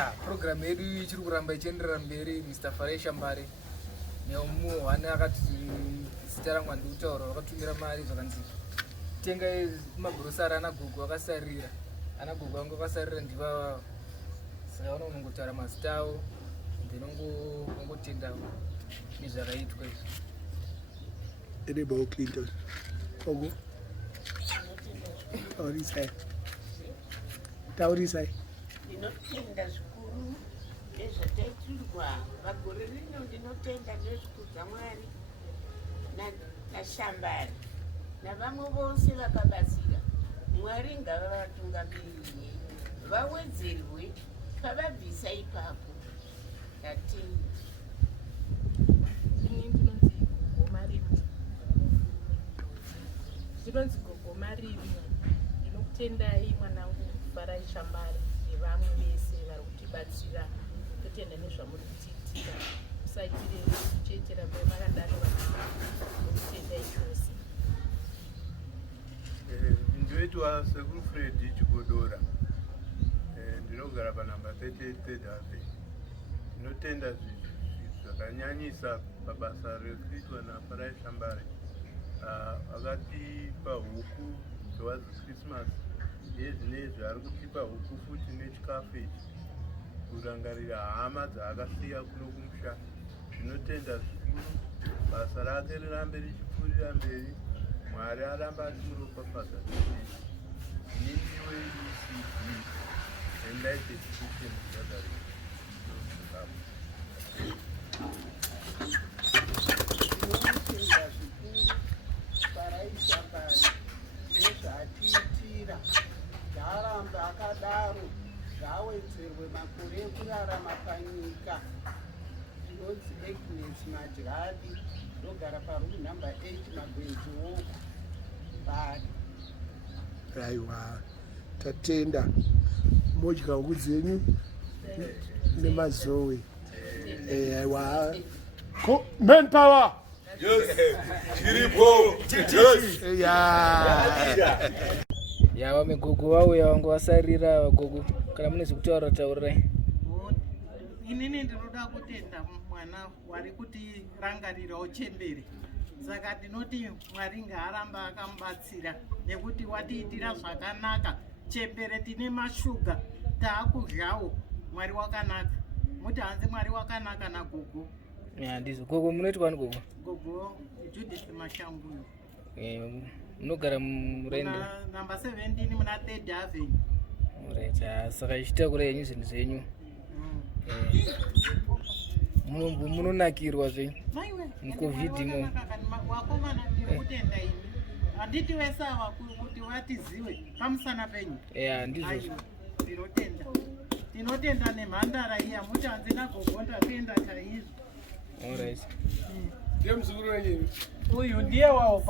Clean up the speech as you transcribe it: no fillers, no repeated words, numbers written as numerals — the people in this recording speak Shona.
ya program yedu ichiri kuramba ichienderera mberi. Mr. Farai Shambare neumuhwani akati zita rangu handikutaura wakatumira mari zvakanzi tenga magrosari ana gogo akasarira, ana gogo angu akasarira ndivava, saka vana unongotaura mazita avo then ungotenda nezvakaitwa izvo. Edible Clinton. Ogo. Taurisai. Taurisai. Ndinotenda zvikuru nezvataitirwa pagore rino. Ndinotenda nezvikudza Mwari naShambare navamwe vose vakabatsira. Mwari ngavavatungamirire, vawedzerwe pavabvisa ipapo. Ndatenda. Ndinonzi Gogo Magribhi. Ndinokutendai mwanangu Farai Shambare nevamwe vese vari kutibatsira. Totenda nezvamuri kutiitira, musaitire kuchetera mberi makadaro vanokutendai chose. Ndinoitwa Sekuru Fred Chigodora, ndinogara panhamba 38 Third Ave. Ndinotenda zvakanyanyisa pabasa rekuitwa naFarai Shambare. Akatipa huku towards Christmas. Zvinezvi ari kutipa huku futi nechikafu ichi kurangarira hama dzaakasiya kuno kumusha. Zvinotenda zvikuru, basa rake rirambe richipfuurira mberi. Mwari aramba achimuropafadza. Niniwe ECD United Christian Gathering. Farai Shambare nezvaatiitira, zvaaramba akadaro, zvawedzerwe makore ekurarama panyika. Ndinonzi Agnes Madyadi, ndogara parumu namba 8 Magweja Mbare. Aiwa, tatenda modya huku dzenyu nemazowe. Aiwa, manpower. Yes, Chiripo. Ya vamwe gogo vauya vangu vasarira vagogo, kana mune zvekutaura taurirai. Inini ndinoda kutenda mwana wari kutirangarirawo chembere. Saka ndinoti Mwari ngaaramba akamubatsira nekuti watiitira zvakanaka. Chembere tine mashuga taakudyawo. Mwari wakanaka. Muti hanzi Mwari wakanaka nagogo. Ya ndizvo. Gogo munoitwa gogo? Gogo Judith Mashanguyo. Munogara murende? Namba 17 muna 3rd Avenue. Right. Saka ichitakura henyu zvinhu zvenyu. Munonakirwa zvenyu mucovid imo. Wakomana ndikutenda ini. Handiti vesava kuti vatiziwe pamusana penyu. Ndizvo. Ndinotenda. Tinotenda nemhandara iya muti hanzi nagogo ndatenda chaizvo. All right. Uyu ndiye wawo